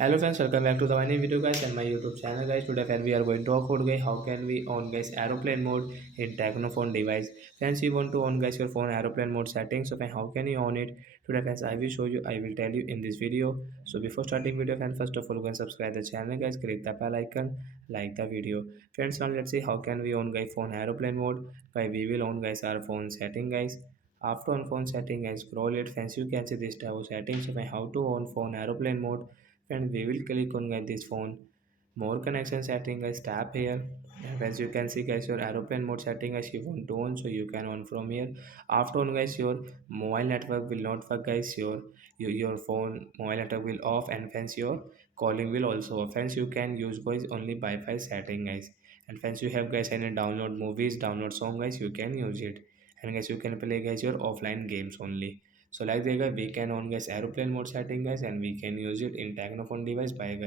Hello friends, welcome back to the my new video guys and my YouTube channel guys. Today friend we are going to talk about guys how can we on guys aeroplane mode in Tecno phone device. Friends, you want to on guys your phone aeroplane mode settings. So friend, how can you on it? Today friends, I will tell you in this video. So before starting video friends, first of all go and subscribe the channel guys, click the bell icon, like the video. Friends, now let's see how can we on guys phone aeroplane mode. Why we will on guys our phone setting guys. After on phone setting guys, scroll it friends, you can see this type of settings. So friend, how to on phone aeroplane mode, and we will click on guys this phone more connection setting guys, tap here, and as you can see guys your aeroplane mode setting guys you want to on, so you can on from here. After on guys your mobile network will not work guys, your phone mobile network will off, and hence your calling will also off. Hence you can use guys only Wi-Fi setting guys, and hence you have guys any download movies, download song guys, you can use it, and guys you can play guys your offline games only. So like that guys we can on guys aeroplane mode setting guys, and we can use it in Technophone device by guys.